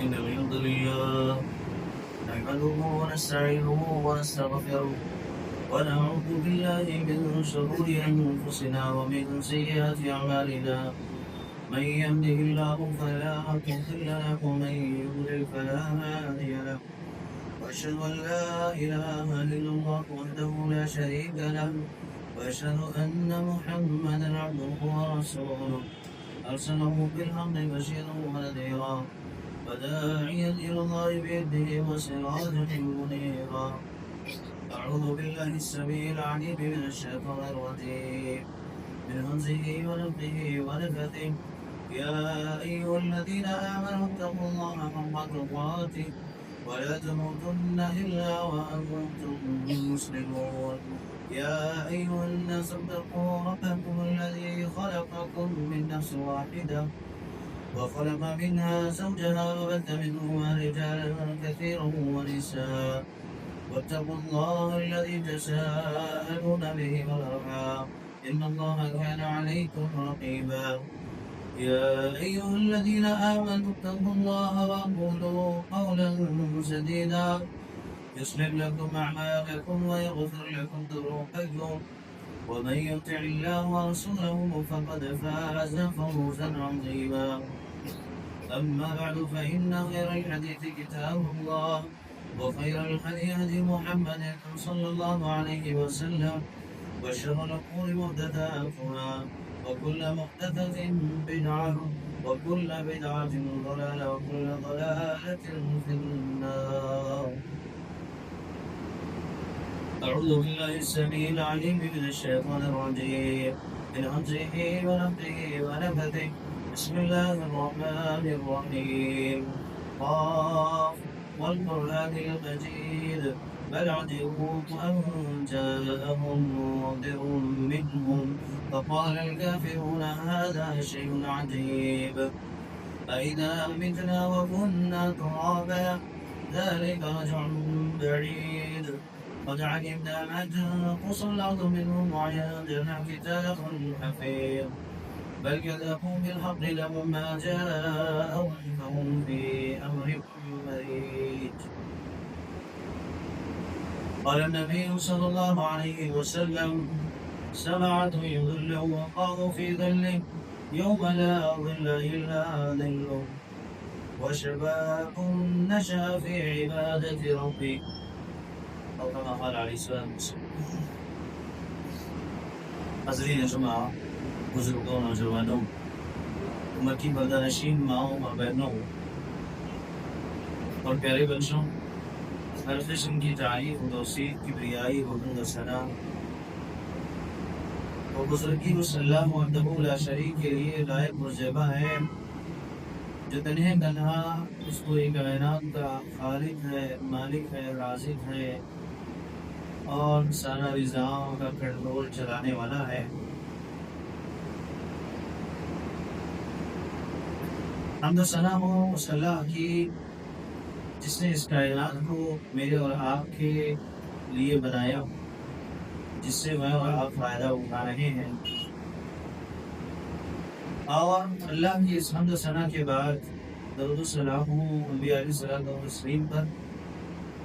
إن الحمد لله نحمده ونستعينه ونستغفره ونعوذ بالله من شرور أنفسنا ومن سيئات أعمالنا من يهده الله فلا مضل له ومن يضلل فلا هادي له وأشهد أن لا إله إلا الله وحده لا شريك له وأشهد أن محمدا عبده ورسوله أرسله بالحق بشيرا ونذيرا وداعيا إلى الله بإذنه وسراجا منيرا. أعوذ بالله السميع العليم من الشيطان الرجيم من همزه ونفخه ونفثه. يا أيها الذين آمنوا اتقوا الله حق تقاته ولا تموتن إلا وأنتم مسلمون. يا أيها الناس اتقوا ربكم الذي خلقكم من نفس واحدة وخلق منها زوجها وبث منهما رجالا كثيرا ونساء واتقوا الله الذي تساءلون به والأرحام إن الله كان عليكم رقيبا. يا أيها الذين آمنوا اتقوا الله وقولوا قولا سديدا يصلح لكم أعمالكم ويغفر لكم ذنوبكم ومن يطع الله ورسوله فقد فاز فوزا عظيما. أما بعد فإن خير الحديث كتاب الله وخير الهدي هدي محمد صلى الله عليه وسلم وشر الأمور محدثاتها وكل محدثة بدعة وكل بدعة ضلالة وكل ضلالة في النار. أعوذ بالله السميع العليم من الشيطان الرجيم من همزه ونفخه ونفثه. بسم الله الرحمن الرحيم. قاف والقرآن المجيد بل عجبوا أن جاءهم منذر منهم فقال الكافرون هذا شيء عجيب أإذا متنا وكنا ترابا ذلك رجع بعيد قد علمنا ما تنقص الأرض منهم وعندنا كتاب حفيظ بل كذبوا بالحق لما جاءهم فهم في أمر مريج. قال النبي صلى الله عليه وسلم سبعة يظلهم الله في ظله يوم لا ظل إلا ظله وشباب نشأ في عبادة ربه أو كما قال عليه الصلاة والسلام. حضرین جمعہ بزرگوں نوجوانوں مکی پردہ نشین ماؤں اور بہنوں اور پیارے بچوں ہر قسم کی تعریف و توصیف کبریائی حکم و ثنا اور بزرگی و صلاح وحدہ لا شریک کے لیے لائق و زیبا ہے جو تنہا اس پوری کائنات کا خالق ہے مالک ہے رازق ہے اور سارا رضاؤں کا کنٹرول چلانے والا ہے. حمد و ثنا ہو اس اللہ کی جس نے اس کائنات کو میرے اور آپ کے لیے بنایا جس سے میں اور آپ فائدہ اٹھا رہے ہیں. اور اللہ کی اس حمد و ثنا کے بعد درود و سلام انبیاء علیہ الصلوۃ والتسلیم پر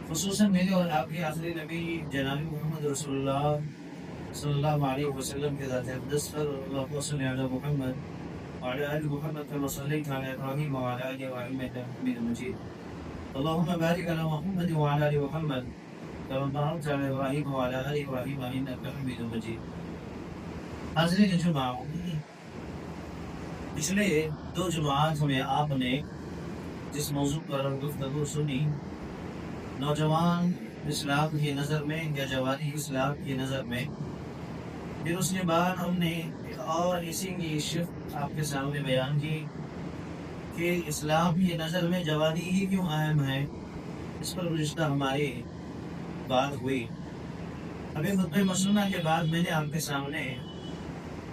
خصوصاً میرے اور آپ کے آخری نبی جناب محمد رسول اللہ صلی اللہ علیہ وسلم کے ذات اقدس پر اللہم صل علی محمد وعلی آل محمد كما صلیت علی ابراہیم وعلی آل ابراہیم انک حمید مجید. اللہم بارک علی محمد وعلی آل محمد كما بارکت علی ابراہیم وعلی آل ابراہیم انک حمید مجید. حاضرین جمعہ پچھلے 2 جمعات میں آپ نے جس موضوع پر گفتگو سنی نوجوان اسلام کی نظر میں یا جوانی اسلام کی نظر میں، پھر اس کے بعد ہم نے اور اسی کی شفت آپ کے سامنے بیان کی کہ اسلام کی نظر میں جوانی ہی کیوں اہم ہے. اس پر گزشتہ ہماری بات ہوئی. ابھی خطبہ مسنونہ کے بعد میں نے آپ کے سامنے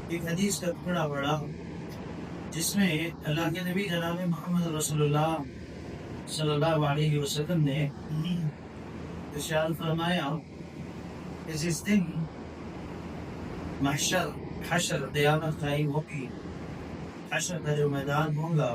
ایک حدیث کا ٹکڑا پڑھا جس میں اللہ کے نبی جناب محمد رسول اللہ صلی اللہ علیہ وسلم نے ارشاد فرمایا کہ جس دن حشر قیامت قائم ہوگی، حشر کا جو میدان ہوگا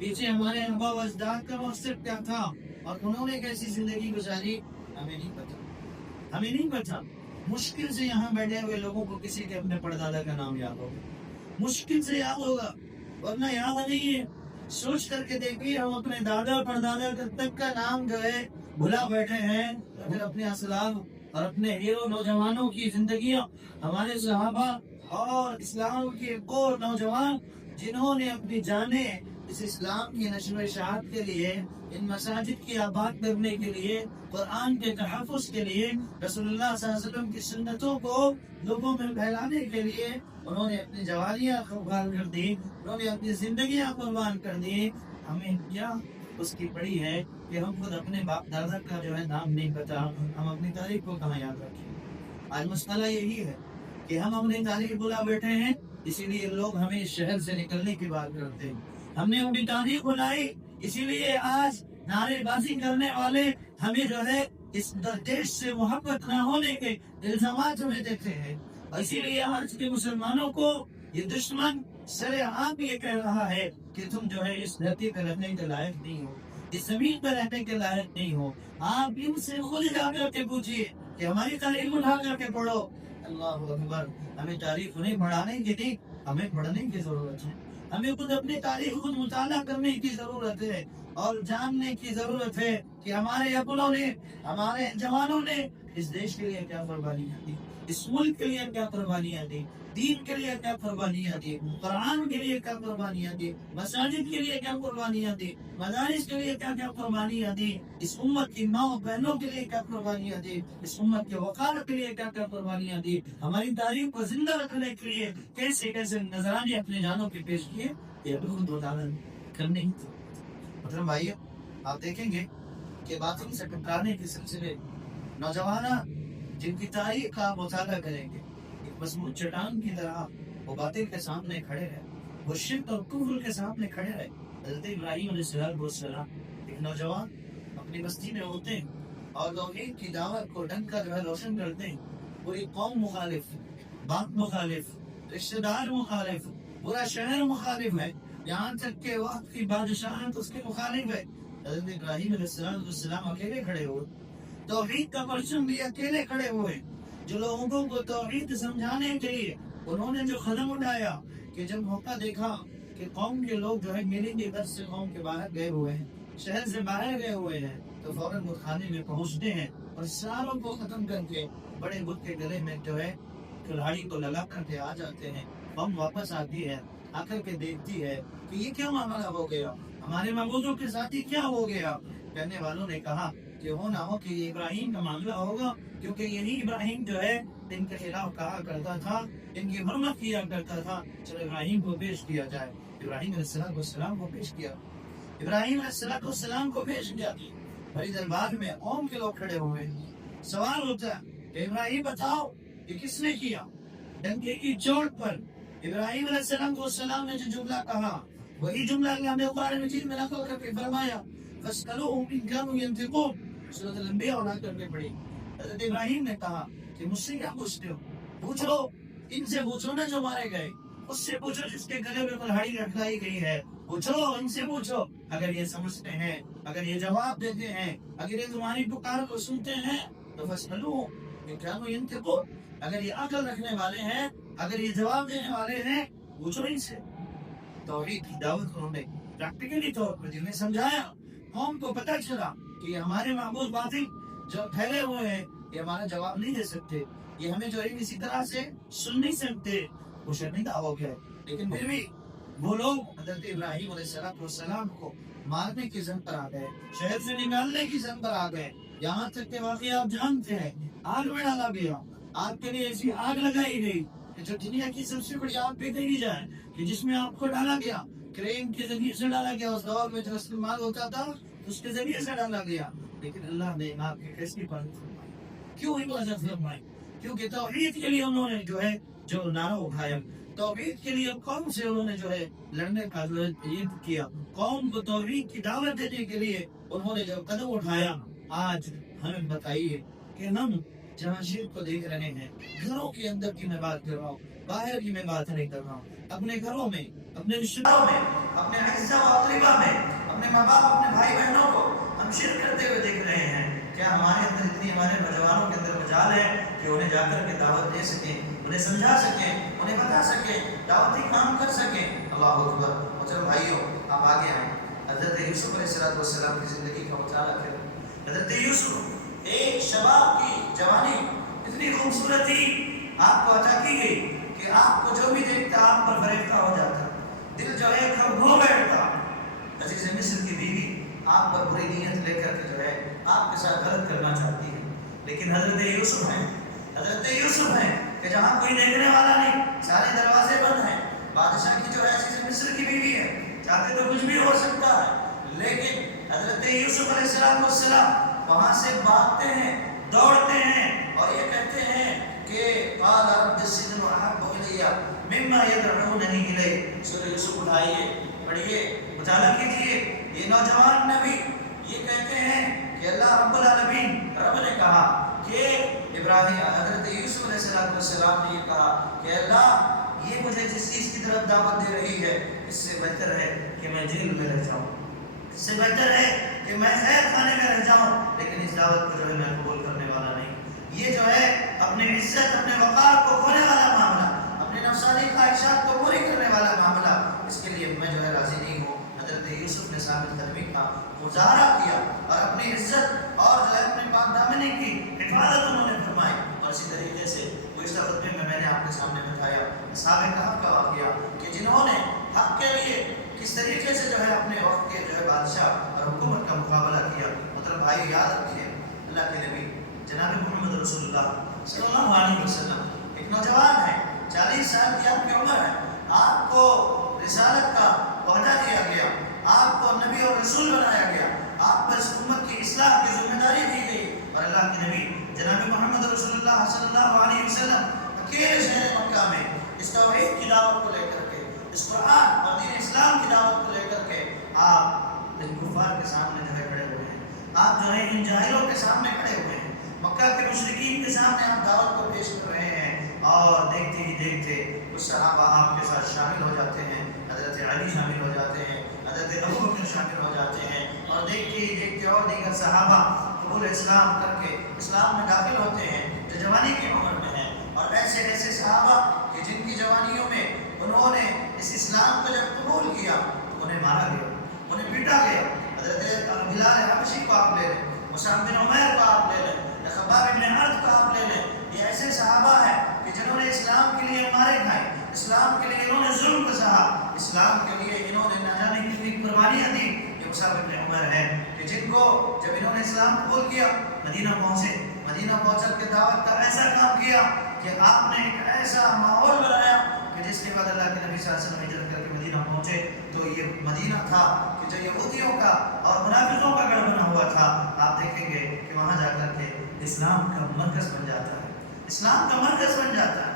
پیچھے ہمارے آبا و اجداد کا مقصد کیا تھا اور انہوں نے کیسی زندگی گزاری ہمیں نہیں پتا، ہمیں نہیں پتا۔ مشکل سے یہاں بیٹھے ہوئے لوگوں کو کسی کے اپنے پردادا کا نام یاد ہوگا، مشکل سے یاد ہوگا، ورنہ یاد نہیں ہے۔ سوچ کر کے دیکھیے ہم اپنے دادا پردادا تک کا نام جو ہے بھلا بیٹھے ہیں، اگر اپنے اسلاف اور اپنے ہیرو نوجوانوں کی زندگیاں، ہمارے صحابہ اور اسلام کے وہ نوجوان جنہوں نے اپنی جانیں اس اسلام کی نشر و اشاعت کے لیے، ان مساجد کی آباد کرنے کے لیے، قرآن کے تحفظ کے لیے، رسول اللہ صلی اللہ علیہ وسلم کی سنتوں کو لوگوں میں پھیلانے کے لیے انہوں نے اپنی جواریاں قربان کر دی، انہوں نے اپنی زندگیاں قربان کر دی۔ ہمیں کیا اس کی پڑی ہے کہ ہم خود اپنے باپ دادا کا جو ہے نام نہیں پتا، ہم اپنی تاریخ کو کہاں یاد رکھیں؟ آج مسئلہ یہی ہے کہ ہم اپنی تاریخ بلا بیٹھے ہیں، اسی لیے لوگ ہمیں اس شہر سے نکلنے کی بات کرتے ہیں۔ ہم نے اپنی تاریخ بنائی، اسی لیے آج نعرے بازی کرنے والے ہمیں جو ہے اس دیش سے محبت نہ ہونے کے الزامات ہمیں دیتے ہیں، اور اسی لیے آج کے مسلمانوں کو یہ دشمن سرعام یہ کہہ رہا ہے کہ تم جو ہے اس دھرتی پہ رہنے کے لائق نہیں ہو، اس زمین پہ رہنے کے لائق نہیں ہو۔ آپ ان سے خود جا کر کے پوچھیے کہ ہماری تاریخ اٹھا کر کے پڑھو۔ اللہ اکبر، ہمیں تاریخ نہیں پڑھانے کی تھی، ہمیں پڑھنے کی ضرورت ہے۔ ہمیں خود اپنی تاریخ خود مطالعہ کرنے کی ضرورت ہے اور جاننے کی ضرورت ہے کہ ہمارے اپنوں نے، ہمارے جوانوں نے اس دیش کے لیے کیا قربانیاں دی، اس ملک کے لیے کیا قربانیاں دی، دین کے لیے کیا قربانیاں دی، قرآن کے لیے کیا قربانیاں دی، مساجد کے لیے کیا قربانیاں دی، مدارس کے لیے کیا کیا قربانیاں دی، اس امت کی ماں بہنوں کے لیے کیا قربانیاں دی، اس امت کے وقار کے لیے کیا کیا قربانیاں دی، ہماری تاریخ کو زندہ رکھنے کے لیے کیسے کیسے نذرانے اپنے جانوں کے پیش کیے، یہ خود مطالعہ کرنے کی مطلب بھائیو آپ دیکھیں گے کہ باطل سے ٹکرانے کے سلسلے نوجوان جن کی تاریخ کا مطالعہ کریں گے ایک مضبوط چٹان کی طرح وہ باطل کے سامنے کھڑے رہے، وہ شرک اور کفر کے سامنے کھڑے رہے۔ حضرت ابراہیم علیہ السلام ایک نوجوان اپنی بستی میں ہوتے ہیں اور توحید کی دعوت کو ڈنکا جو ہے روشن کرتے ہیں، پوری قوم مخالف، باپ مخالف، رشتہ دار مخالف، پورا شہر مخالف ہے، یہاں تک کہ وقت کی بادشاہت اس کے مخالف ہے۔ حضرت ابراہیم علیہ السلام اکیلے کھڑے ہوئے، توحید کا پرچم بھی اکیلے کھڑے ہوئے، جو لوگوں کو توحید سمجھانے کے لیے انہوں نے جو قدم اٹھایا کہ جب موقع دیکھا کہ قوم کے لوگ جو ہے میلے کے گھر سے قوم کے باہر گئے ہوئے ہیں، شہر سے باہر گئے ہوئے ہیں، تو فوراً وہ کھانے میں پہنچتے ہیں اور ساروں کو ختم کر کے بڑے بت کے گلے میں جو ہے کلاڑی کو لگا کر کے آ جاتے ہیں۔ قوم واپس آتی ہے، آ کر کے دیکھتی ہے کہ یہ کیا معاملہ ہو گیا، ہمارے معبودوں کے ساتھ ہی کیا ہو گیا۔ کہنے والوں نے کہا کہ ہو نہ ہو کہ یہ ابراہیم کا معاملہ ہوگا، کیونکہ یہی ابراہیم جو ہے ان کے خلاف کہا کرتا تھا، ان کی حرمت کیا کرتا تھا، چلو ابراہیم کو پیش کیا جائے۔ ابراہیم علیہ السلام کو پیش کیا، ابراہیم علیہ السلام کو پیش کیا۔ بڑی دربار میں قوم کے لوگ کھڑے ہوئے، سوال ہوتا ہے کہ ابراہیم بتاؤ یہ کس نے کیا؟ ڈنکے کی چوٹ پر ابراہیم علیہ السلام نے جو جملہ کہا وہی جملہ اللہ نے قرآن مجید میں نقل کر کے فرمایا، فَاسْأَلُوهُمْ إِنْ كَانُوا يَنْطِقُونَ، سورۃ الانبیاء اڑا کر کے پڑھی۔ حضرت ابراہیم نے کہا کہ مجھ سے کیا پوچھتے ہو؟ پوچھو ان سے، پوچھو نا جو مارے گئے، اس سے پوچھو جس کے گلے میں کلہاڑی لٹکائی گئی ہے، پوچھو ان سے پوچھو، اگر یہ سمجھتے ہیں، اگر یہ جواب دیتے ہیں، اگر یہ تمہاری پکار کو سنتے ہیں تو فَاسْأَلُوهُمْ إِنْ كَانُوا يَنْطِقُونَ، اگر یہ عقل رکھنے والے ہیں، اگر یہ جواب دینے والے ہیں، پوچھو ان سے۔ توحید کی دعوت انہوں نے پریکٹیکلی طور پر جنہیں سمجھایا، قوم کو پتہ چلا کہ یہ ہمارے معبود باطل جو پھیلے ہوئے ہیں یہ ہمارا جواب نہیں دے سکتے، یہ ہمیں جو ہے کسی طرح سے سن نہیں سکتے، وہ شرمندہ ہو گئے۔ لیکن پھر بھی وہ لوگ حضرت ابراہیم علیہ السلام کو مارنے کی زن پر آ گئے، شہر سے نکالنے کی زن پر آ گئے، یہاں تک کہ واقعی آپ جانتے ہیں آگ میں ڈالا گیا، آگ کے لیے ایسی آگ لگائی گئی کہ جو دنیا کی سب سے بڑی آگ پہ دی جائے، کہ جس میں آپ کو ڈالا گیا، کریم کے ذریعے سے ڈالا گیا، اس دور میں جو استعمال ہوتا تھا اس کے ذریعے سے ڈالا گیا، لیکن اللہ نے آپ کی کیسی حفاظت فرمائی، کیوں حفاظت فرمائی؟ کیونکہ توحید کے لیے انہوں نے جو ہے جو نعرہ اٹھایا، توحید کے لیے قوم سے انہوں نے جو ہے لڑنے کا عید کیا، قوم کو توحید کی دعوت دینے کے لیے انہوں نے جو قدم اٹھایا۔ آج ہمیں بتائیے کہ ہم جہاں شرک کو دیکھ رہے ہیں، گھروں کے اندر کی میں بات کر رہا ہوں، باہر کی میں بات نہیں کر رہا ہوں، اپنے گھروں میں اپنے رشتے داروں میں، اپنے اعزا و اقربا میں، اپنے ماں باپ، اپنے بھائی بہنوں کو ہم شرک کرتے ہوئے دیکھ رہے ہیں۔ کیا ہمارے اندر اتنی، ہمارے نوجوانوں کے اندر مجال ہے کہ انہیں جا کر کے دعوت دے سکیں، انہیں سمجھا سکیں، انہیں بتا سکیں، دعوتی کام کر سکیں؟ اللہ اکبر۔ محترم بھائیوں، آپ آگے آئیں، حضرت یوسف علیہ السلام کی زندگی کا مطالعہ کریں۔ حضرت یوسف، ایک شباب کی جوانی اتنی خوبصورت تھی، آپ کو عطا کی گئی کہ آپ کو جو بھی دیکھتا آپ پر فریفتہ ہو جاتا، دل جو ہے کھو بیٹھتا۔ عزیز مصر کی بیوی آپ پر بری نیت لے کر کے جو ہے آپ کے ساتھ غلط کرنا چاہتی ہے، لیکن حضرت یوسف ہیں کہ جہاں کوئی دیکھنے والا نہیں، سارے دروازے بند ہیں، بادشاہ کی جو ہے عزیز مصر کی بیوی ہے، چاہتے تو کچھ بھی ہو سکتا ہے، لیکن حضرت یوسف علیہ السلام وہاں سے بھاگتے ہیں، دوڑتے ہیں اور یہ کہتے ہیں کہ قال رب السجن احب الی مما يدعوننی الیہ۔ سورہ یوسف اٹھائیے، پڑھیے، مطالعہ کیجیے۔ یہ نوجوان نبی یہ کہتے ہیں کہ اللہ رب العالمین، رب نے کہا کہ ابراہیم، حضرت یوسف علیہ السلام نے یہ کہا کہ اللہ یہ مجھے جس چیز کی طرف دعوت دے رہی ہے اس سے بہتر ہے کہ میں جیل میں رہ جاؤں، اس سے بہتر ہے کہ میں قید خانے میں رہ جاؤں، لیکن اس دعوت کو جو ہے میں قبول کرنے والا نہیں۔ یہ جو ہے اپنے عزت، اپنے وقار کو کھونے والا معاملہ، اپنے نفسانی خواہشات کو پوری کرنے والا معاملہ، اس کے لیے میں جو ہے راضی نہیں ہوں۔ حضرت یوسف نے ثابت قدمی کا مظاہرہ کیا اور اپنی عزت اور جو ہے اپنے پاک دامنی کی حفاظت انہوں نے فرمائی، اور اسی طریقے سے گزشتہ خطبے میں نے آپ کے سامنے بتایا اصحاب کہف کا واقعہ کہ جنہوں نے حق کے لیے کس طریقے سے جو ہے اپنے وقت کے جو ہے بادشاہ اور حکومت کا مقابلہ کیا۔ مطلب بھائی یاد رکھیے، اللہ کے نبی جناب محمد رسول اللہ صلی اللہ علیہ وسلم ایک نوجوان ہے، 40 سال کی آپ کی عمر ہے، آپ کو رسالت کا وعدہ دیا گیا، آپ کو نبی اور رسول بنایا گیا، آپ پر اس امت کی اصلاح کی ذمہ داری دی گئی، اور اللہ کے نبی جناب محمد رسول اللہ صلی اللہ علیہ وسلم اکیلے شہر مکہ میں اس توحید کی دعوت کو لے کر کے، اس قرآن اور دین اسلام کی دعوت کو لے کر کے آپ ان کفار کے سامنے جو ہے کھڑے ہوئے ہیں، آپ جو ہے ان جاہلوں کے سامنے کھڑے ہوئے ہیں، مکہ کے مشرکین کے سامنے آپ دعوت کو پیش کر رہے ہیں، اور دیکھتے ہی دیکھتے کچھ صحابہ آپ کے ساتھ شامل ہو جاتے ہیں، حضرت علی شامل ہو جاتے ہیں، حضرت ابو بکر شامل ہو جاتے ہیں، اور دیکھتے ہی دیکھتے اور دیگر صحابہ قبول اسلام کر کے اسلام میں داخل ہوتے ہیں جو جوانی کی عمر میں ہیں، اور ایسے ایسے صحابہ کہ جن کی جوانیوں میں انہوں نے اس اسلام کو جب قبول کیا تو انہیں مارا گیا، انہیں پیٹا گیا۔ حضرت بلال حبشی کو آپ لے لیں، مصعب بن عمیر کو آپ لے لیں، خباب بن ارد کو آپ لے لیں، یہ ایسے صحابہ ہیں کہ جنہوں نے اسلام کے لیے مارے کھائے، اسلام کے لیے انہوں نے ظلم کو سہا، اسلام کے لیے انہوں نے نہ جانے کتنی قربانیاں دی۔ یہ مصعب بن عمیر ہے کہ جن کو جب انہوں نے اسلام قبول کیا مدینہ پہنچے، مدینہ پہنچ کر کے دعوت کا ایسا کام کیا کہ آپ نے ایک ایسا ماحول بنایا کہ جس کے بعد اللہ کے نبی صلی اللہ علیہ وسلم ہجرت کر کے مدینہ پہنچے تو یہ مدینہ تھا کہ جو یہودیوں کا اور منافقوں کا گڑھ بنا ہوا تھا، آپ دیکھیں گے کہ وہاں جا کر کے اسلام کا مرکز بن جاتا ہے، اسلام کا مرکز بن جاتا ہے۔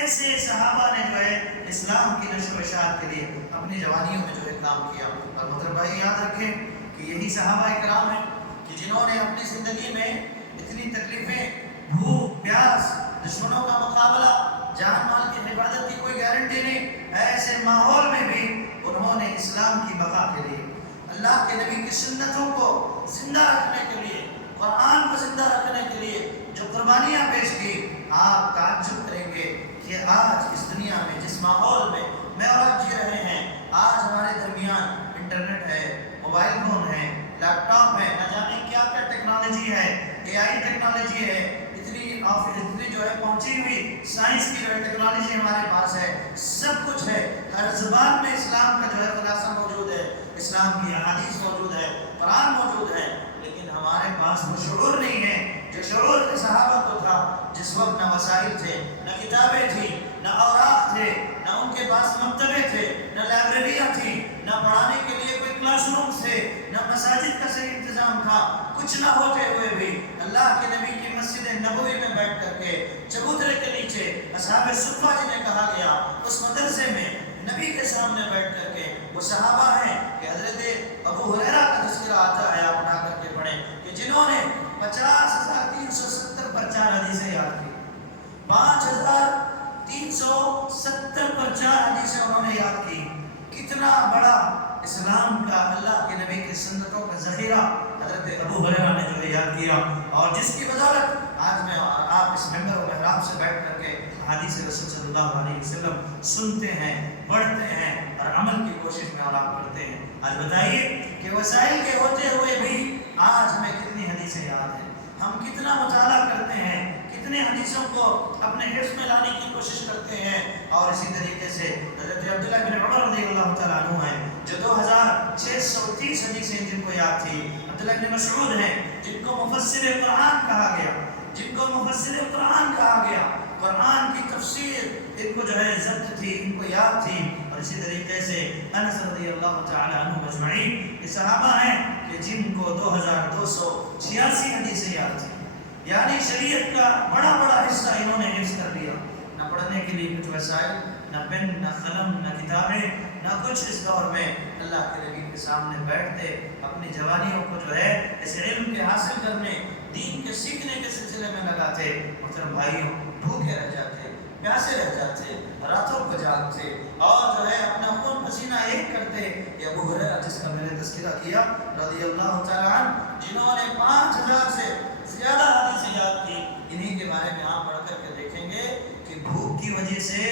ایسے صحابہ نے جو ہے اسلام کی نشر و اشاعت کے لیے اپنی جوانیوں میں جو ہے کام کیا، اور محترم بھائی یاد رکھیں کہ یہی صحابہ کرام ہیں کہ جنہوں نے اپنی زندگی میں اتنی تکلیفیں، بھوک پیاس، دشمنوں کا مقابلہ، جان مال کی حفاظت کی کوئی گارنٹی نہیں، ایسے ماحول میں بھی انہوں نے اسلام کی بقا کے لیے، اللہ کے نبی کی سنتوں کو زندہ رکھنے کے لیے، قرآن کو زندہ رکھنے کے لیے جو قربانیاں پیش کی، آپ تعجب کریں گے کہ آج اس دنیا میں جس ماحول میں اور آپ جی رہے ہیں، آج ہمارے درمیان انٹرنیٹ ہے، موبائل فون ہے، لیپ ٹاپ ہے، نہ جانے کیا کیا ٹیکنالوجی ہے، AI ٹیکنالوجی ہے، اتنی جو ہے پہنچی ہوئی سائنس کی جو ہے ٹیکنالوجی ہمارے پاس ہے، سب کچھ ہے، ہر زبان میں اسلام کا جو ہے خلاصہ موجود ہے، اسلام کی احادیث موجود ہے، قرآن موجود ہے، لیکن ہمارے پاس وہ شعور نہیں ہے جو شعور صحابہ کو تھا، جس وقت نہ وسائل تھے، نہ کتابیں تھیں، نہ اوراق تھے، نہ ان کے پاس مکتبے تھے، نہ لائبریریاں تھیں، نہ پڑھانے کے لیے کوئی کلاس روم تھے، نہ مساجد کا صحیح انتظام تھا، کچھ نہ ہوتے ہوئے بھی اللہ کے نبی کی مسجد نبوی میں بیٹھ کر کے چبوترے کے نیچے اصحاب صفہ جنہیں کہا گیا اس مدرسے میں نبی کے سامنے بیٹھ کر کے وہ صحابہ ہیں کہ حضرت ابو ہریرہ کا تذکرہ آتا ہے، آپ اٹھا کر کے پڑھیں کہ جنہوں نے 50,370 پر 4 حدیثیں یاد کی، 5,370 پر 4 حدیثیں انہوں نے یاد کی، حضرت ابو ہریرہ نے جو ہے یاد کیا، اور جس کی بدولت آج میں اور آپ اس ممبر و محراب سے بیٹھ کر کے حدیث رسول صلی اللہ علیہ وسلم سنتے ہیں، پڑھتے ہیں اور عمل کی کوشش میں اور آپ کرتے ہیں۔ آج بتائیے کہ وسائل کے ہوتے ہوئے بھی آج ہمیں کتنی حدیثیں یاد ہیں، ہم کتنا مطالعہ کرتے ہیں، کتنے حدیثوں کو اپنے حفظ میں لانے کی کوشش کرتے ہیں۔ اور اسی طریقے سے حضرت عبداللہ بن عمر رضی اللہ تعالیٰ عنہ ہیں جو 2630 حدیثیں جن کو یاد تھی، عبداللہ بن مسعود ہیں جن کو مفسر قرآن کہا گیا، جن کو مفسر قرآن کہا گیا، قرآن کی تفسیر ان کو جو ہے ضبط تھی، ان کو یاد تھی۔ اور اسی طریقے سے انس رضی اللہ تعالیٰ عنہ مجمعین یہ صحابہ ہیں کہ جن کو 2286 حدیثیں یاد تھی، یعنی شریعت کا بڑا بڑا حصہ انہوں نے حفظ کر لیا۔ نہ پڑھنے کے لیے کچھ وسائل، نہ پین، نہ قلم، نہ کتابیں، نہ کچھ۔ اس دور میں اللہ کے نبی کے سامنے بیٹھتے اپنی جوانیوں کو جو ہے اس علم کے حاصل کرنے، دین کے سیکھنے کے سلسلے میں لگاتے۔ محترم بھائیوں، بھوکے رہ جاتے، پیاسے رہ جاتے، راتوں کو جاگتے اور جو ہے اپنا خون پسینہ ایک کرتے۔ یہ ابو ہریرہ جس کا میں نے تذکرہ کیا رضی اللہ تعالیٰ عنہ، جنہوں نے 5000 سے زیادہ حدیثیں یاد کی، انہی کے بارے میں آپ پڑھ کر کے دیکھیں گے کہ بھوک کی وجہ سے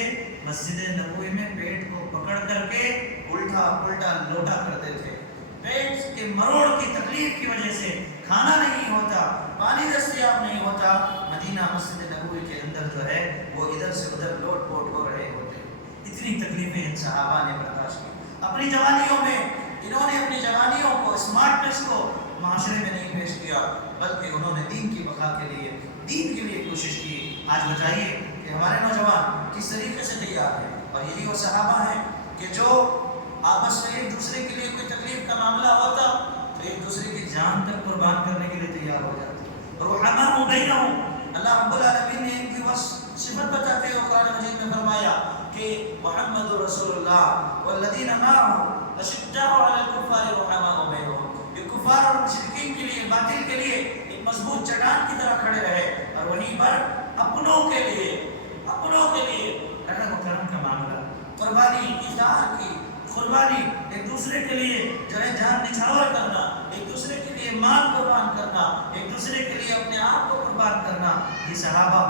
مسجد نبوی میں پیٹ کو پکڑ کر کے الٹا پلٹا لوٹا کرتے تھے۔ پیٹ کے مروڑ کی تکلیف کی وجہ سے کھانا نہیں ہوتا، پانی دستیاب نہیں ہوتا، مدینہ مسجد نبوی کے اندر جو ہے وہ ادھر سے ادھر لوٹ پوٹ ہو رہے ہوتے۔ اتنی تکلیفیں ان صحابہ نے برداشت کی۔ اپنی جوانیوں میں انہوں نے اپنی جوانیوں کو، اسمارٹنس کو معاشرے میں نہیں پیش کیا، بلکہ انہوں نے دین کی بقا کے لیے، دین کے لیے کوشش کی۔ آج بتائیے کہ ہمارے نوجوان کس طریقے سے تیار ہیں، اور یہی وہ صحابہ ہیں کہ جو آپس میں ایک دوسرے کے لیے کوئی تکلیف کا معاملہ ہوتا تو ایک دوسرے کی جان تک قربان کرنے کے لیے تیار ہو جاتے۔ رحماء بینہم، اللہ رب العالمین نے ان کی صفت بتاتے ہوئے قرآن مجید میں فرمایا کہ محمد رسول اللہ والذین معہ اشداء علی الکفار رحماء بینہم، یہ کفار اور مشرکین کے لیے، باطل کے لیے ایک مضبوط چٹان کی طرح کھڑے رہے، اور وہیں پر اپنوں کے لیے رحم و کرم کا معاملہ، قربانی، اظہار کی قربانی، ایک دوسرے کے لیے جو ہے جان نچھاور کرنا، ایک دوسرے کے لیے مال قربان کرنا، ایک دوسرے کے لیے اپنے آپ کو قربان کرنا۔ یہ صحابہ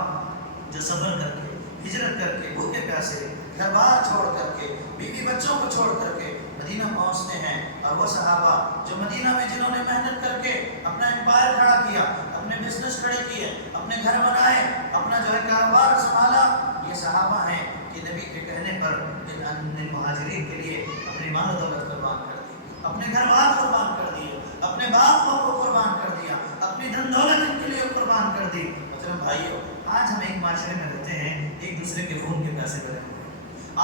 جو صبر کر کے، ہجرت کر کے، بھوکے پیاسے، گھر بار چھوڑ کر کے، بیوی بچوں کو چھوڑ کر کے مدینہ پہنچتے ہیں، اور وہ صحابہ جو مدینہ میں جنہوں نے محنت کر کے اپنا امپائر کھڑا کیا، اپنے بزنس کھڑے کیے، اپنے گھر بنائے، اپنا جو ہے کاروبار سنبھالا، یہ صحابہ ہیں کہ نبی کے کہنے پر ان مہاجرین کے لیے اپنی مال و دولت قربان کر دی، اپنے گھر بار قربان کر دیے، اپنے باپ کو قربان کر دیا، اپنی دھن دولت ان کے لیے قربان کر دی۔ محترم بھائیوں، آج ہم ایک معاشرے میں رہتے ہیں، ایک دوسرے کے خون کے پیاسے بنے ہوئے ہیں۔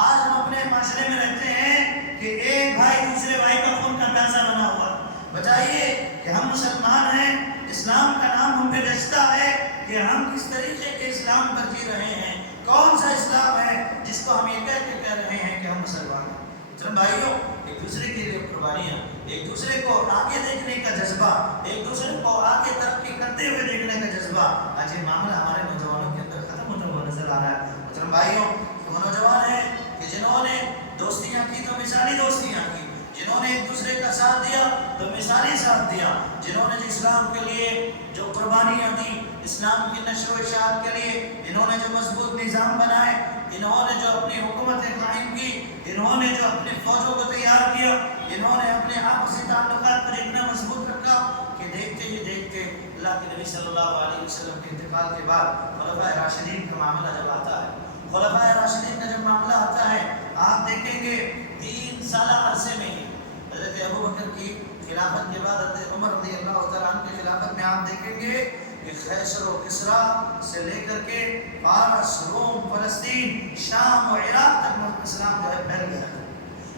آج ہم اپنے معاشرے میں رہتے ہیں کہ ایک بھائی دوسرے بھائی کا خون کا پیاسا بنا ہوا۔ بتائیے کہ ہم مسلمان ہیں، اسلام کا نام ہم پہ جچتا ہے کہ ہم کس طریقے کے اسلام پر جی رہے ہیں، کون سا اسلام ہے جس کو ہم یہ کہہ رہے ہیں کہ ہم مسلمان ہیں۔ محترم بھائیوں، ایک دوسرے کے لیے قربانیاں، ایک دوسرے کو آگے دیکھنے کا جذبہ، ایک دوسرے کو آگے ترقی کرتے ہوئے دیکھنے کا جذبہ، آج یہ معاملہ ہمارے نوجوانوں کے اندر ختم ہوتا ہوا نظر آ رہا ہے۔ محترم بھائیوں، وہ نوجوان ہیں کہ جنہوں نے دوستیاں کی تو مثالی دوستیاں کی، جنہوں نے ایک دوسرے کا ساتھ دیا تو مثالی ساتھ دیا، جنہوں نے جو اسلام کے لیے جو قربانیاں دی، اسلام کی نشر و اشاعت کے لیے انہوں نے جو مضبوط نظام بنائے، انہوں نے جو اپنی حکومتیں قائم کی، انہوں نے جو اپنی فوجوں کو تیار کیا، انہوں نے اپنے آپسی تعلقات پر اتنا مضبوط رکھا کہ دیکھتے ہی دیکھتے اللہ کے نبی صلی اللہ علیہ وسلم کے انتقال کے بعد خلفائے راشدین کا معاملہ جب آتا ہے، خلفائے راشدین کا جب معاملہ آتا ہے، آپ دیکھیں گے 3 سالہ عرصے میں ہی حضرت ابو بکر کی خلافت کے بعد حضرت عمر رضی اللہ تعالیٰ عنہ کی خلافت میں آپ دیکھیں گے کہ قیصر و کسریٰ سے لے کر کے فارس، روم، فلسطین، شام و عراق تک اسلام جو ہے پھیل گیا تھا۔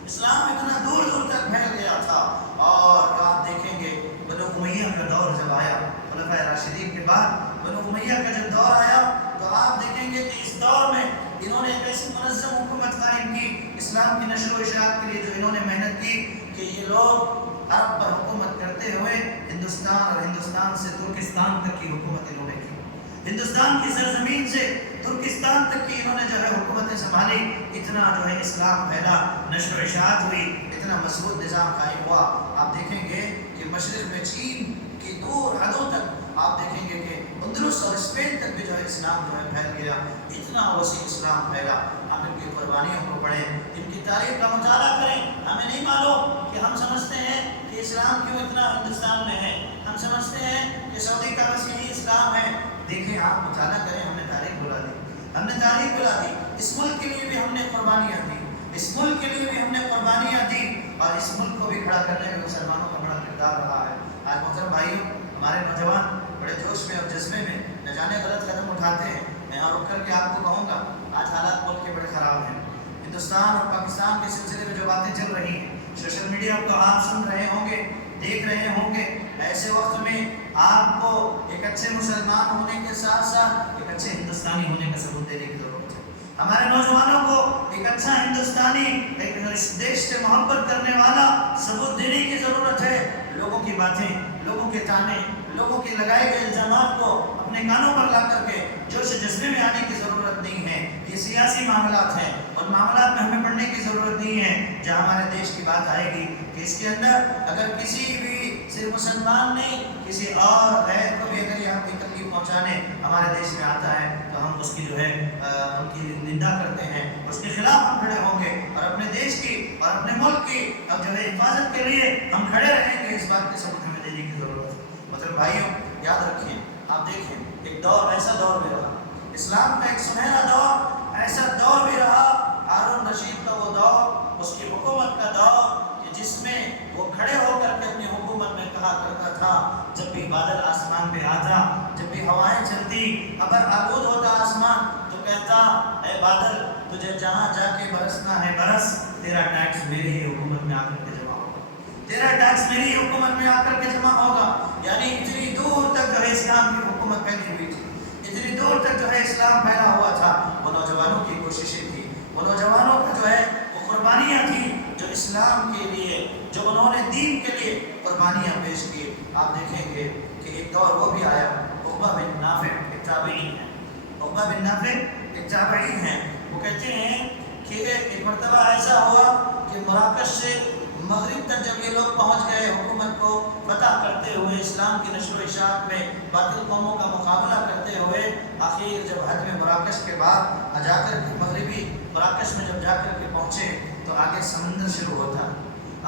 اسلام اتنا دور دور تک پھیل گیا تھا، اور آپ دیکھیں گے بنو امیہ کا دور جب آیا، خلفائے راشدین کے بعد بنو امیہ کا جب دور آیا تو آپ دیکھیں گے کہ اس دور میں انہوں نے ایک ایسی منظم حکومت قائم کی، اسلام کی نشر و اشاعت کے لیے جو انہوں نے محنت کی کہ یہ لوگ عرب پر حکومت کرتے ہوئے ہندوستان اور ہندوستان سے ترکستان تک کی حکومت انہوں نے کی، ہندوستان کی سرزمین سے ترکستان تک کی انہوں نے جو ہے حکومتیں سنبھالی، اتنا جو ہے اسلام پھیلا، نشر و اشاعت ہوئی، اتنا مضبوط نظام قائم ہوا۔ آپ دیکھیں گے کہ مشرق میں چین کی اسلام جو ہے پھیل گیا، اتنا وسیع اسلام پھیلا۔ ہم ان کی قربانیوں کو پڑھیں، ان کی تاریخ کا مطالعہ کریں۔ ہمیں نہیں معلوم کہ ہم سمجھتے ہیں کہ اسلام کیوں اتنا ہندوستان میں ہے، ہم سمجھتے ہیں کہ سعودی کا مسیحی اسلام ہے۔ دیکھیں، آپ مطالعہ کریں، ہم نے تاریخ بلا دی، ہم نے تاریخ بلا دی۔ اس ملک کے لیے بھی ہم نے قربانیاں دی، اس ملک کے لیے بھی ہم نے قربانیاں دی، اور اس ملک کو بھی کھڑا کرنے میں مسلمانوں کا بڑا کردار رہا ہے۔ آج محترم بھائیوں، ہمارے نوجوان بڑے جوش میں اور جذبے میں نہ جانے غلط قدم اٹھاتے ہیں۔ میں یہاں رک کر کے آپ کو کہوں گا، آج حالات ملک کے بڑے خراب ہیں۔ ہندوستان اور پاکستان کے سلسلے میں جو باتیں چل رہی ہیں، سوشل میڈیا کو آپ سن رہے ہوں گے، دیکھ رہے ہوں گے، ایسے وقت میں آپ کو ایک اچھے مسلمان ہونے کے ساتھ ساتھ ایک اچھے ہندوستانی ہونے کا ثبوت دینے کی ضرورت ہے۔ ہمارے نوجوانوں کو ایک اچھا ہندوستانی، ایک اس دیش سے محبت کرنے والا ثبوت دینے کی ضرورت ہے۔ لوگوں کی باتیں، لوگوں کے تانے، لوگوں کے لگائے گئے الزامات کو اپنے کانوں پر لا کر کے جوش و جذبے میں آنے کی ضرورت نہیں ہے۔ یہ سیاسی معاملات ہیں، ان معاملات میں ہمیں پڑھنے کی ضرورت نہیں ہے۔ جہاں ہمارے دیش کی بات آئے گی کہ اس کے اندر اگر کسی بھی صرف مسلمان نہیں، کسی اور غیر کو بھی اگر یہاں کوئی تکلیف پہنچانے ہمارے دیش میں آتا ہے تو ہم اس کی جو ہے ان کی نندا کرتے ہیں، اس کے خلاف ہم کھڑے ہوں گے، اور اپنے دیش کی اور اپنے ملک کی اب جو ہے حفاظت کے لیے ہم کھڑے رہیں گے۔ اس بات کے ثبوت ہمیں دینے کی ضرورت ہے۔ مطلب بھائیوں، یاد رکھیں، آپ دیکھیں، ایک دور، ایسا دور بھی رہا، اسلام کا ایک سنہرا دور، ایسا دور بھی رہا، ہارون رشید کا وہ دور، اس کی حکومت کا دور، کہ جس میں وہ کھڑے ہو کر کے اپنی حکومت میں کہا کرتا تھا، جب بھی بادل آسمان پہ آتا، جب بھی ہوائیں چلتی، ابر آلود ہوتا آسمان، تو کہتا، اے بادل، تجھے جہاں جا کے برسنا ہے برس، تیرا ٹیکس میری ہی حکومت میں آ کر کے جمع ہوگا، تیرا ٹیکس میری ہی حکومت میں آ کر کے جمع ہوگا۔ یعنی اتنی دور تک جو ہے اسلام کی حکومت پھیلی ہوئی تھی، اتنی دور تک جو ہے اسلام پھیلا ہوا تھا۔ وہ نوجوانوں کی کوششیں تھیں، وہ نوجوانوں کا جو ہے وہ قربانیاں تھیں، جو اسلام کے لیے، جو انہوں نے دین کے لیے قربانیاں پیش کی۔ آپ دیکھیں گے کہ ایک دور وہ بھی آیا، عقبہ بن نافع ایک تابعی ہیں، عقبہ بن نافع ایک تابعی ہیں، وہ کہتے ہیں کہ ایک مرتبہ ایسا ہوا کہ مراکش سے مغرب تک جب یہ لوگ پہنچ گئے، حکومت کو فتح کرتے ہوئے، اسلام کی نشر و اشاعت میں باطل قوموں کا مقابلہ کرتے ہوئے، آخر جب حج میں مراکش کے بعد جا کر کے مغربی مراکش میں جب جا کر کے پہنچے تو آگے سمندر شروع ہوتا ہے،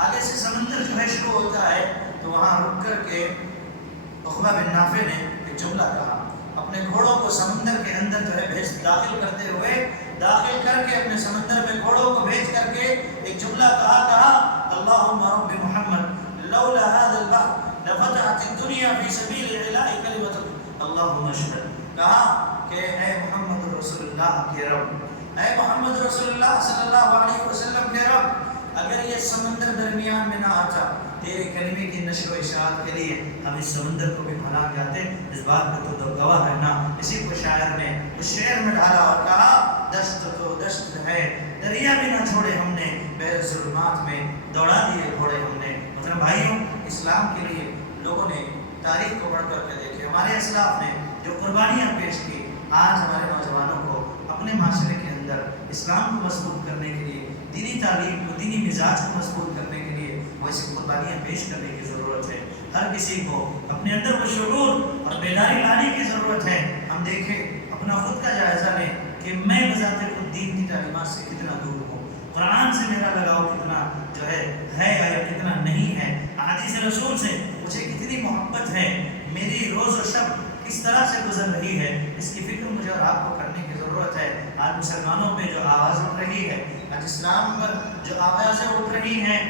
آگے سے سمندر جو ہے شروع ہوتا ہے، تو وہاں رک کر کے عقبہ بن نافع نے ایک جملہ کہا، اپنے گھوڑوں کو سمندر کے اندر جو ہے داخل کرتے ہوئے، داخل کر کے اپنے سمندر میں گھوڑوں کو بھیج کر کے ایک جملہ کہا، اللہم رب محمد لولا هذا البحر لفتحت الدنیا فی سبیل اعلاء کلمتک اللہم اشہد، کہا کہ اے محمد رسول اللہ کے رب، اے محمد رسول اللہ صلی اللہ علیہ وسلم کے رب، اگر یہ سمندر درمیان میں نہ آتا تیرے کلمے کی نشر و اشاعت کے لیے، ہم اس سمندر کو بھی بھلا جاتے، اس بات کا تو گواہ ہے نا۔ اسی کو شاعر نے اس شعر میں ڈالا اور کہا، دشت تو دشت ہے، دریا بھی نہ چھوڑے ہم نے، بحر ظلمات میں دوڑا دیے گھوڑے ہم نے۔ مطلب بھائیوں، اسلام کے لیے لوگوں نے تاریخ کو پڑھ کر کے دیکھے، ہمارے اسلاف نے جو قربانیاں پیش کی، آج ہمارے نوجوانوں کو اپنے معاشرے کے اندر اسلام کو مضبوط کرنے کے لیے، دینی تعلیم کو، دینی مزاج کو مضبوط کرنے کے لیے ویسی قربانیاں پیش کرنے کی ضرورت ہے۔ ہر کسی کو اپنے اندر وہ شعور اور بیداری لانے کی ضرورت ہے۔ ہم دیکھیں، اپنا خود کا جائزہ لیں کہ میں بذات خود دین کی تعلیمات سے کتنا دور ہوں، قرآن سے میرا لگاؤ کتنا جو ہے یا کتنا نہیں ہے، احادیث رسول سے مجھے کتنی محبت ہے، میری روز و شب کس طرح سے گزر رہی ہے، اس کی فکر مجھے اور آپ کو کرنے کی ضرورت ہے۔ آج مسلمانوں پہ جو آواز اٹھ رہی ہے، آج اسلام پر جو آوازیں اٹھ رہی ہیں،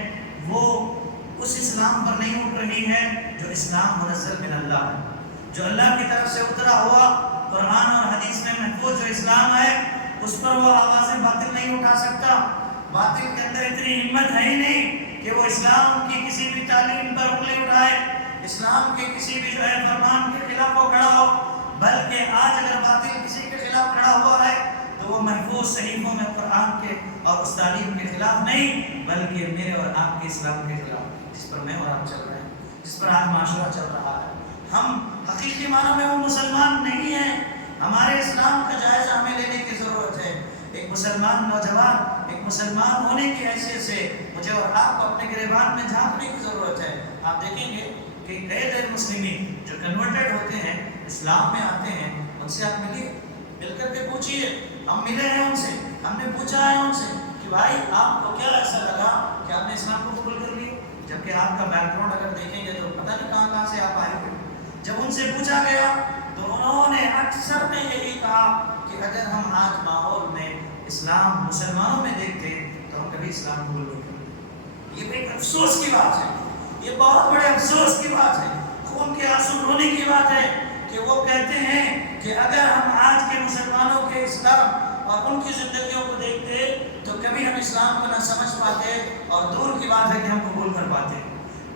وہ اس اسلام پر نہیں اٹھ رہی ہے جو اسلام منزل من اللہ ہے، جو اللہ کی طرف سے اترا ہوا قرآن اور حدیث میں محفوظ جو اسلام ہے، اس پر وہ آوازیں باطل نہیں اٹھا سکتا۔ باطل کے اندر اتنی ہمت ہے ہی نہیں کہ وہ اسلام کی کسی بھی تعلیم پر انگلی اٹھائے، اسلام کے کسی بھی جو ہے فرمان کے خلاف وہ کھڑا ہو، بلکہ آج اگر باطل کسی کے خلاف کھڑا ہوا ہے تو وہ محفوظ صحیفوں میں قرآن کے اور اس تعلیم کے خلاف نہیں، بلکہ میرے اور آپ کے اسلام کے خلاف، جس پر میں اور آپ چل رہے ہیں، جس پر آج معاشرہ چل رہا ہے۔ ہم حقیقی معنوں میں وہ مسلمان نہیں ہیں۔ ہمارے اسلام کا جائزہ ہمیں لینے کی ضرورت ہے۔ ایک مسلمان نوجوان، ایک مسلمان ہونے کی حیثیت سے مجھے اور آپ کو اپنے گریبان میں جھانکنے کی ضرورت ہے۔ آپ دیکھیں گے کہ غیر مسلمین جو کنورٹڈ ہوتے ہیں، اسلام میں آتے ہیں، ان سے آپ ملیے، مل کر کے پوچھیے. ہم ملے ہیں ان سے, ہم نے پوچھا ہے ان سے کہ بھائی آپ کو کیا ایسا لگا کہ آپ نے اسلام کو قبول کر لیا, جبکہ آپ کا بیک گراؤنڈ اگر دیکھیں گے تو پتہ نہیں کہاں کہاں سے آپ آئے ہوئے. جب ان سے پوچھا گیا تو انہوں نے اکثر نے یہی کہا کہ اگر ہم آج ماحول میں اسلام مسلمانوں میں دیکھتے تو ہم کبھی اسلام قبول نہیں کرتے. یہ ایک افسوس کی بات ہے, یہ بہت بڑے افسوس کی بات ہے, خون کے آنسو رونے کی بات ہے کہ وہ کہتے ہیں کہ اگر ہم آج کے مسلمانوں کے اسلام اور ان کی زندگیوں کو دیکھتے تو کبھی ہم اسلام کو نہ سمجھ پاتے, اور دور کی بات ہے کہ ہم قبول کر پاتے,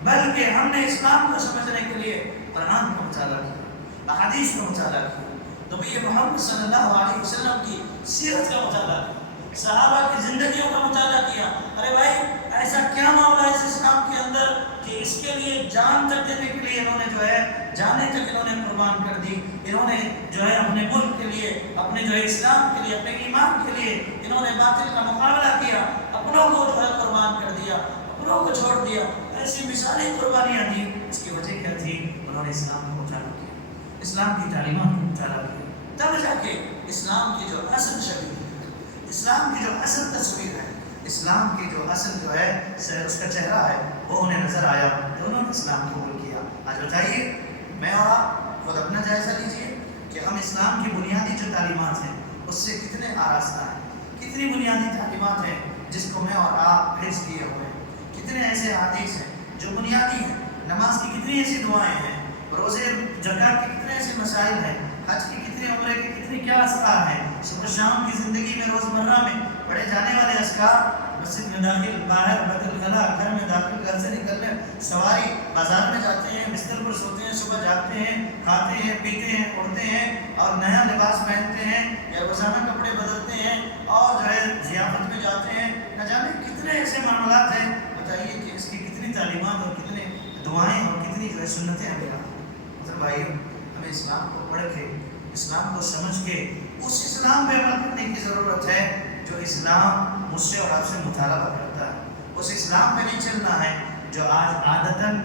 بلکہ ہم نے اسلام کو سمجھنے کے لیے قرآن کا مطالعہ کیا, احادیث کا مطالعہ کیا, نبی محمد صلی اللہ علیہ وسلم کی سیرت کا مطالعہ کیا, صحابہ کی زندگیوں کا مطالعہ کیا. ارے بھائی ایسا کیا معاملہ ہے اس اسلام کے اندر کہ اس کے لیے جان تک دینے کے لیے انہوں نے جو ہے جانے تک انہوں نے قربان کر دی. انہوں نے جو ہے اپنے ملک کے لیے, اپنے جو ہے اسلام کے لیے, اپنے ایمان کے لیے انہوں نے باطل کا مقابلہ کیا, اپنوں کو جو ہے قربان کر دیا, اپنوں کو چھوڑ دیا. ایسی مثالیں قربانیاں دی. اس کی وجہ کیا تھی؟ انہوں نے اسلام کو مطالعہ کیا, اسلام کی تعلیمات کو مطالعہ کیا, تب جا کے اسلام کی جو اصل شکل ہے, اسلام کی جو اصل تصویر ہے, اسلام کی جو اصل جو ہے اس کا چہرہ ہے وہ انہیں نظر آیا تو انہوں نے اسلام کو قبول کیا. آج بتائیے میں اور آپ خود اپنا جائزہ لیجیے کہ ہم اسلام کی بنیادی جو تعلیمات ہیں اس سے کتنے آراستہ ہیں, کتنی بنیادی تعلیمات ہیں جس کو میں اور آپ حفظ کیے ہوئے ہیں, کتنے ایسے حدیث ہیں جو بنیادی ہیں, نماز کی کتنی ایسی دعائیں ہیں, روزے زکات کے کتنے ایسے مسائل ہیں, حج کی کتنے, عمرے کی کتنی کیا اذکار ہیں, صبح شام کی زندگی میں روزمرہ میں پڑھے جانے والے اذکار, مسجد میں داخل, باہر بیت الخلاء, گھر میں داخل, گھر سے نکلنے, سواری, بازار میں جاتے ہیں, بستر پر سوتے ہیں, صبح جاگتے ہیں, کھاتے ہیں, پیتے ہیں, اڑتے ہیں اور نیا لباس پہنتے ہیں یا روزانہ کپڑے بدلتے ہیں اور جو ہے ضیافت میں جاتے ہیں, نہ جانے کتنے ایسے معاملات ہیں. بتائیے کہ اس کی کتنی تعلیمات اور کتنے دعائیں اور کتنی جو ہے سنتیں ہمیں یاد ہیں. مطلب بھائی ہمیں اسلام کو پڑھ کے, اسلام کو سمجھ کے اس اسلام پہ عمل کرنے کی ضرورت ہے جو اسلام مجھ سے اور آپ سے مطالبہ کرتا ہے. اس اسلام پہ نہیں چلنا ہے جو آج عادتاً,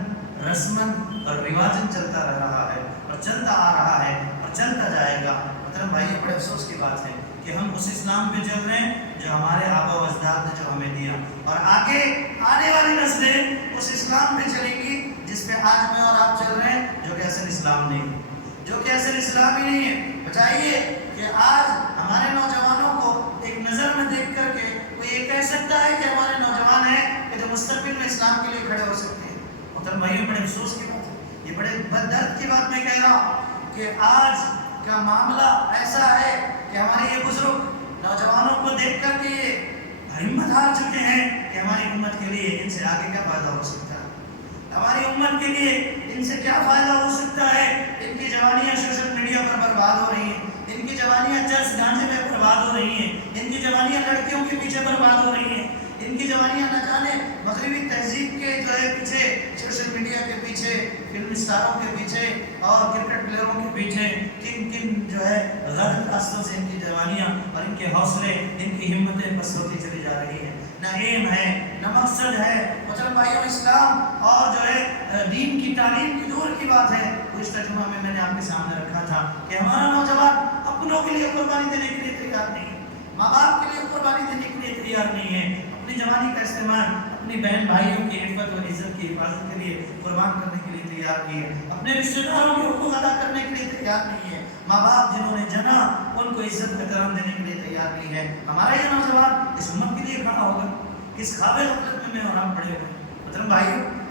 رسماً اور رواجاً چلتا رہ رہا ہے اور چلتا آ رہا ہے اور چلتا جائے گا. مطلب بھائی بڑے افسوس کی بات ہے کہ ہم اس اسلام پہ چل رہے ہیں جو ہمارے آبا و اجداد نے جو ہمیں دیا, اور آگے آنے والی نسلیں اس اسلام پہ چلیں گی جس پہ آج میں اور آپ چل رہے ہیں, جو کہ اصل اسلام نہیں ہے, جو کہ اصل اسلام ہی نہیں ہے. بتائیے کہ آج ہمارے نوجوانوں کو ایک نظر میں دیکھ کر کے کوئی یہ کہہ سکتا ہے کہ ہمارے نوجوان ہیں کہ جو مستقبل میں اسلام کے لیے کھڑے ہو سکتے ہیں؟ محترم بھائیوں بڑے افسوس کی بات ہے, یہ بڑے درد کی بات میں کہہ رہا ہوں کہ آج کا معاملہ ایسا ہے کہ ہمارے یہ بزرگ نوجوانوں کو دیکھ کر کے ہمت ہار چکے ہیں کہ ہماری امت کے لیے ان سے آگے کیا فائدہ ہو سکتا ہے, ہماری امت کے لیے ان سے کیا فائدہ ہو سکتا ہے. ان کی جوانیاں سوشل میڈیا پر برباد ہو رہی ہیں, ان کی جوانیاں چرس گانجے میں برباد ہو رہی ہیں, ان کی جوانیاں لڑکیوں کے پیچھے برباد ہو رہی ہیں, ان کی جوانیاں نہ جانے مغربی تہذیب کے جو ہے پیچھے, سوشل میڈیا کے پیچھے, فلم اسٹاروں کے پیچھے اور کرکٹ پلیئروں کے پیچھے کن کن جو ہے غلط راستوں سے ان کی جوانیاں اور ان کے حوصلے, ان کی ہمتیں پست ہوتی چلی جا رہی ہیں. نہ ایم ہے, نہ مقصد ہے. مطلب بھائیوں اسلام اور جو ہے دین کی تعلیم کی دور کی بات ہے. اس ترجمہ میں نے آپ کے سامنے رکھا تھا کہ ہمارا نوجوان اپنوں کے لیے قربانی دینے کے لیے تیار نہیں ہے, ماں باپ کے لیے قربانی دینے کے لیے تیار نہیں ہے, اپنی جوانی کا استعمال اپنی بہن بھائیوں کی عفت اور عزت کی حفاظت کے لیے قربان کرنے کے لیے تیار نہیں ہے, اپنے رشتہ داروں کے حقوق ادا کرنے کے لیے تیار نہیں ہے, ماں باپ جنہوں نے جنا ان کو عزت احترام دینے کے لیے تیار نہیں ہے. ہمارا یہ نوجوان اس امت کے لیے کھڑا ہوگا, کس خواب غفلت میں اور آپ پڑے ہوئے. مطلب بھائی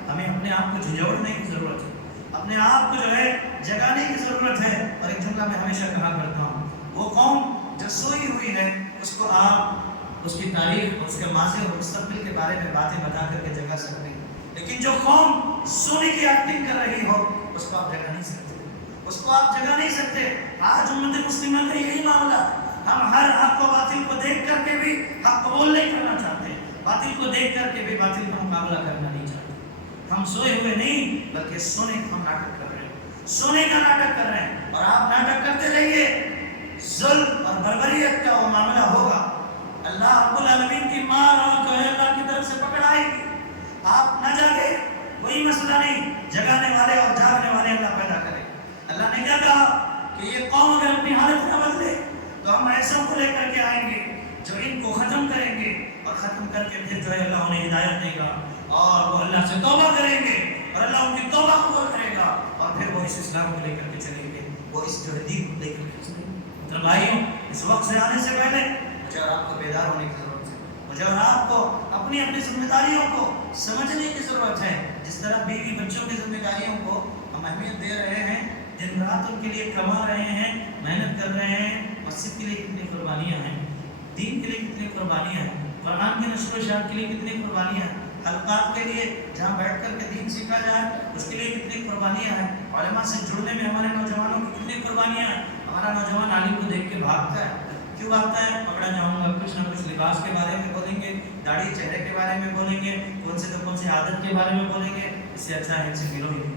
ہمیں اپنے آپ کو جھنجھوڑنے کی ضرورت ہے, اپنے آپ کو جو ہے جگانے کی ضرورت ہے. اور ایک جملہ میں ہمیشہ کہا کرتا ہوں, وہ قوم جو سوئی ہوئی ہے اس کو آپ اس کی تاریخ, اس کے ماضی اور مستقبل کے بارے میں باتیں بتا کر کے جگا سکتے ہیں, لیکن جو قوم سونے کی ایکٹنگ کر رہی ہو اس کو آپ جگا نہیں سکتے, اس کو آپ جگا نہیں سکتے. آج امت مسلمہ کا یہی معاملہ ہے, ہم ہر حق و باطل کو دیکھ کر کے بھی حق قبول نہیں کرنا چاہتے, باطل کو دیکھ کر کے بھی باطل کا مقابلہ کرنا نہیں چاہتے. ہم سوئے ہوئے نہیں بلکہ سونے کا ہم ناٹک کر رہے ہیں, سونے کا ناٹک کر رہے ہیں. اور آپ ناٹک کرتے رہیے, ظلم اور بربریت کا وہ معاملہ ہوگا. اللہ رب العالمین کی مار اور جو ہے اللہ کی طرف سے پکڑ آئے گی. آپ نہ جاگے کوئی مسئلہ نہیں, جگانے والے اور جاگنے والے اللہ پیدا کرے. اللہ نے کیا کہا کہ یہ قوم اگر اپنی حالت نہ بدلے تو ہم ایسوں کو لے کر کے آئیں گے جو ان کو ختم کریں گے، اور ختم کر کے پھر جو ہے اللہ انہیں ہدایت دے گا اور وہ اللہ سے توبہ کریں گے اور اللہ ان کی توبہ قبول کرے گا، اور پھر وہ اس اسلام کو لے کر کے چلیں گے، وہ اس جو دین کو لے کر کے چلیں گے۔ مطلب بھائیوں، اس وقت سے آنے سے پہلے مجھے اور آپ کو بیدار ہونے کی ضرورت ہے، مجھے اور آپ کو اپنی اپنی ذمہ داریوں کو سمجھنے کی ضرورت ہے۔ جس طرح بیوی بچوں کی ذمہ داریوں کو ہم اہمیت دے رہے ہیں، دن رات ان کے لیے کما رہے ہیں، محنت کر رہے ہیں، مسجد کے لیے کتنی قربانیاں ہیں، دین کے لیے کتنی قربانیاں ہیں، قرآن کی نشر و اشاعت کے لیے کتنی قربانیاں ہیں، حلقات کے لیے جہاں بیٹھ کر کے دین سیکھا جائے اس کے لیے کتنی قربانیاں ہیں، علماء سے جڑنے میں ہمارے نوجوانوں کی کتنی قربانیاں ہیں۔ ہمارا نوجوان عالم کو دیکھ کے بھاگتا ہے، کیوں بھاگتا ہے؟ پکڑا جاؤں گا، کچھ نہ کچھ لباس کے بارے میں بولیں گے، داڑھی چہرے کے بارے میں بولیں گے، کون سے تو کون سی عادت کے بارے میں بولیں گے، اس سے اچھا ہے ان سے ملو ہی۔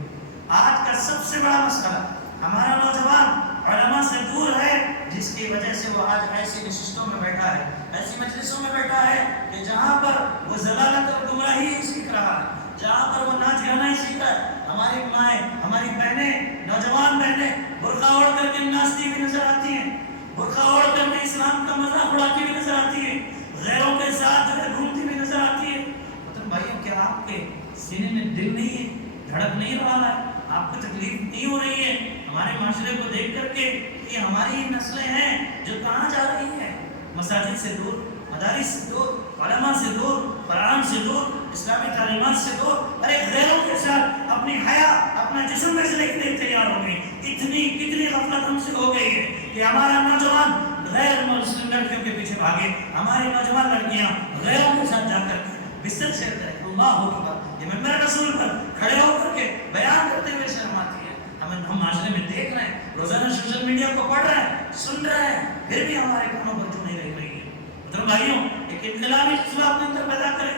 آج کا سب سے بڑا مسئلہ ہمارا نوجوان علماء سے دور ہے، جس کی وجہ سے وہ آج ایسی نشستوں میں بیٹھا ہے، ایسی مجلسوں میں بیٹھا ہے کہ جہاں پر وہ ضلالت اور گمراہی ہی سیکھ رہا ہے، جہاں پر وہ ناچ گانا ہی سیکھ رہا ہے۔ ہماری مائیں، ہماری بہنیں، نوجوان بہنیں برقع اوڑھ کر کے ناچتی ہوئی نظر آتی ہیں، برقع اوڑھ کر کے اسلام کا مذاق اڑاتی ہوئی نظر آتی ہے، غیروں کے ساتھ جو ہے گھومتی ہوئی نظر آتی ہے۔ مطلب بھائیوں، کیا آپ کے سینے میں دل نہیں ہے، دھڑک نہیں رہا ہے، آپ کو تکلیف نہیں ہو رہی ہے ہمارے معاشرے کو دیکھ کر کے؟ یہ ہماری نسلیں ہیں جو کہاں جا رہی ہیں؟ مساجد سے دور، مدارس سے دور، علماء سے دور، قرآن سے دور، اسلامی تعلیمات سے دور، ارے غیروں کے ساتھ اپنی حیا، اپنا جسم میں سے لینے تیار ہو گئی۔ کتنی غفلت ہم سے ہو گئی ہے کہ ہمارا نوجوان غیر مسلم لڑکیوں کے پیچھے بھاگے، ہماری نوجوان لڑکیاں غیروں کے ساتھ جا کر بستر شیئر کریں۔ اللہ اکبر، یہ ممبر رسول پر کھڑے ہو کر کے بیان کرتے ہوئے شرم آتی ہے۔ ہم معاشرے میں دیکھ رہے ہیں، روزانہ سوشل میڈیا کو پڑھ رہے ہیں، سن رہے ہیں، پھر بھی ہمارے کانوں پر جو نہیں رہ رہی ہے۔ مطلب بھائیوں، ایک انقلابی جذبہ اپنے اندر پیدا کریں،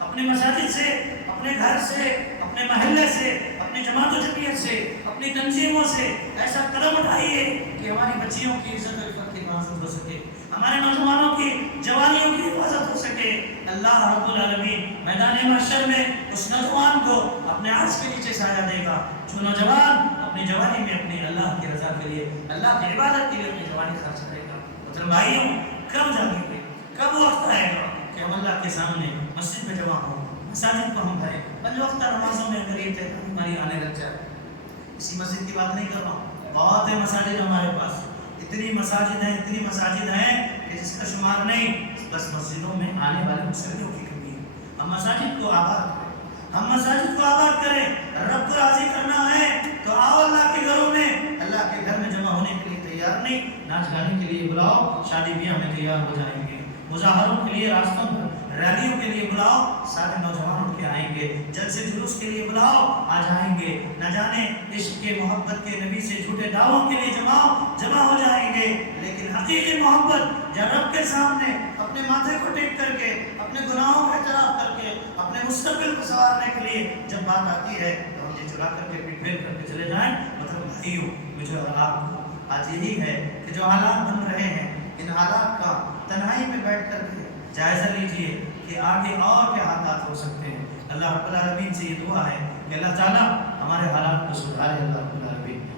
اپنے مساجد سے، اپنے گھر سے، اپنے محلے سے، اپنی جماعت و جمعیت سے، اپنی تنظیموں سے ایسا قدم اٹھائیے کہ ہماری بچیوں کی عزت و عفت کی حفاظت ہو سکے، ہمارے نوجوانوں کی جوانیوں کی حفاظت ہو سکے۔ اللہ رب العالمین میدان محشر میں اس نوجوان کو اپنے عرش کے نیچے سایہ دے گا جو نوجوان اپنی جوانی میں اپنی اللہ کی رضا کے لیے، اللہ کی عبادت کے لیے اپنی جوانی خرچ کرے گا۔ مطلب بھائیوں، کب جاگیں گے؟ کب وقت آئے گا کہ ہم اللہ کے سامنے مسجد میں جمع ہوں، مساجد کو ہم بھریں، پنج وقتہ نمازوں میں قریب تھے ہماری آنے لگ جائے۔ اسی مسجد کی بات نہیں کر رہا ہوں، بہت ہے مساجد ہمارے پاس، اتنی مساجد ہیں کہ جس کا شمار نہیں، بس مسجدوں میں آنے والے مسلمانوں کی کمی ہے۔ ہم مساجد کو آباد کریں، ہم مساجد کو آباد کریں، رب کو راضی کرنا ہے تو آؤ اللہ کے گھروں میں، اللہ کے گھر میں جمع ہونے کے لیے تیار نہیں، ناچ گانے کے لیے بلاؤ، شادی بیاہ میں تیار ہو جائیں گے، مظاہروں کے لیے راستوں پر، ریلیوں کے لیے بلاؤ، سارے نوجوان اٹھ کے آئیں گے، جلسے جلوس کے لیے بلاؤ، آ جائیں گے، نہ جانے عشق کے محبت کے نبی سے جھوٹے دعووں کے لیے جمع ہو جائیں گے، لیکن حقیقی محبت جب رب کے سامنے اپنے ماتھے کو ٹیک کر کے، اپنے گناہوں کا اعتراف کر کے، اپنے مستقبل کو سنوارنے کے لیے جب بات آتی ہے تو ہم یہ چلا کر کے پیٹ پھیر کر کے چلے جائیں۔ مطلب بھائیوں، مجھے اور آپ کو آج یہی ہے کہ جو حالات بن رہے ہیں، ان حالات کا تنہائی میں بیٹھ کر کے جائزہ لیجئے کہ آگے اور کیا حالات ہو سکتے ہیں۔ اللہ رب العالمین سے یہ دعا ہے کہ اللہ تعالیٰ ہمارے حالات کو سدھارے۔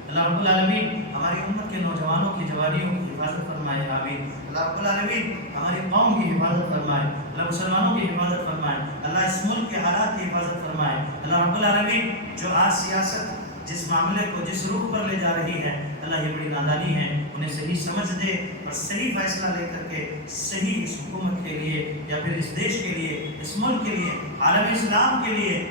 اللہ رب العالمین ہماری امت کے نوجوانوں کی جوانیوں کی حفاظت فرمائے، آمین۔ اللہ رب العالمین ہماری قوم کی حفاظت فرمائے، اللہ مسلمانوں کی حفاظت فرمائے، اللہ اس ملک کے حالات کی حفاظت فرمائے۔ اللہ رب العالمین جو آج سیاست جس معاملے کو جس روح پر لے جا رہی ہے، اللہ یہ بڑی نادانی ہے، انہیں صحیح سمجھ دے اور صحیح فیصلہ لے کر کے صحیح اس حکومت کے لیے یا پھر اس دیش کے لیے، اس ملک کے لیے، عالم اسلام کے لیے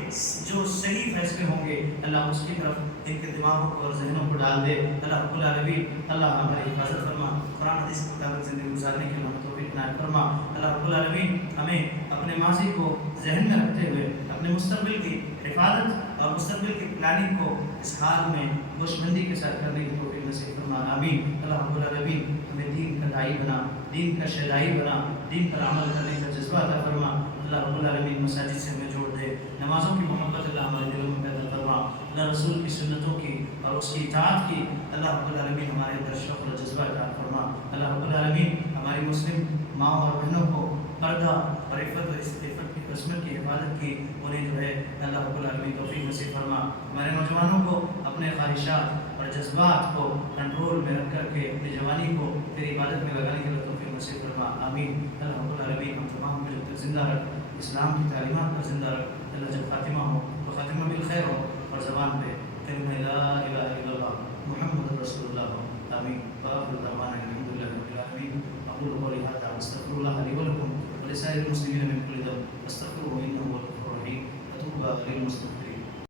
جو صحیح فیصلے ہوں گے، اللہ اس کی طرف ان کے دماغوں کو اور ذہنوں کو ڈال دے۔ اللہ رب العالمین اللہ ہماری حفاظت فرما، قرآن حدیث کے مطابق زندگی گزارنے کی ہمیں توفیق عنایت فرما۔ اللہ رب العالمین ہمیں اپنے ماضی کو ذہن میں رکھتے ہوئے اپنے مستقبل کی حفاظت اور مستقبل کی پلاننگ کو اس حال میں ہوشمندی کے ساتھ کرنے کی توفیق نصیب فرما، آمین۔ اللہ رب العالمین ہمیں دین کا داعی بنا، دین کا شیدائی بنا، دین پر عمل کرنے کا جذبہ عطا فرما۔ اللہ رب العالمین مساجد سے ہمیں جوڑ دے، نمازوں کی محبت اللہ ہمارے دلوں میں پیدا فرما، اللہ رسول کی سنتوں کی اور اس کی اطاعت کی اللہ رب العالمین ہمارے اندر شوق اور جذبہ عطا فرما۔ اللہ رب العالمین ہماری مسلم ماں اور بہنوں کو پردہ اور عفت کی عصمت کی حفاظت کی انہیں جو ہے اللہ رب العالمین توفیق نصیب فرما۔ ہمارے نوجوانوں کو اپنے خواہشات اور جذبات کو کنٹرول میں رکھ کر کے اپنی جوانی کو تیری عبادت میں لگانے کے لیے توفیق نصیب فرما آمین اللہ رب العالمین ہم تمام کو جب تک زندہ رکھ اسلام کی تعلیمات پر زندہ رکھ اللہ جب خاتمہ ہو تو خاتمہ بالخیر ہو اور زبان پہ کلمہ لا الہ الا اللہ محمد رسول اللہ ہو آمین وآخر دعوانا الحمد للہ رب العالمین اقول قولی هذا واستغفر الله لي ولكم ولسائر المسلمين من كل ذنب استغفروه انه هو الغفور الرحيم وتوب للمسلمين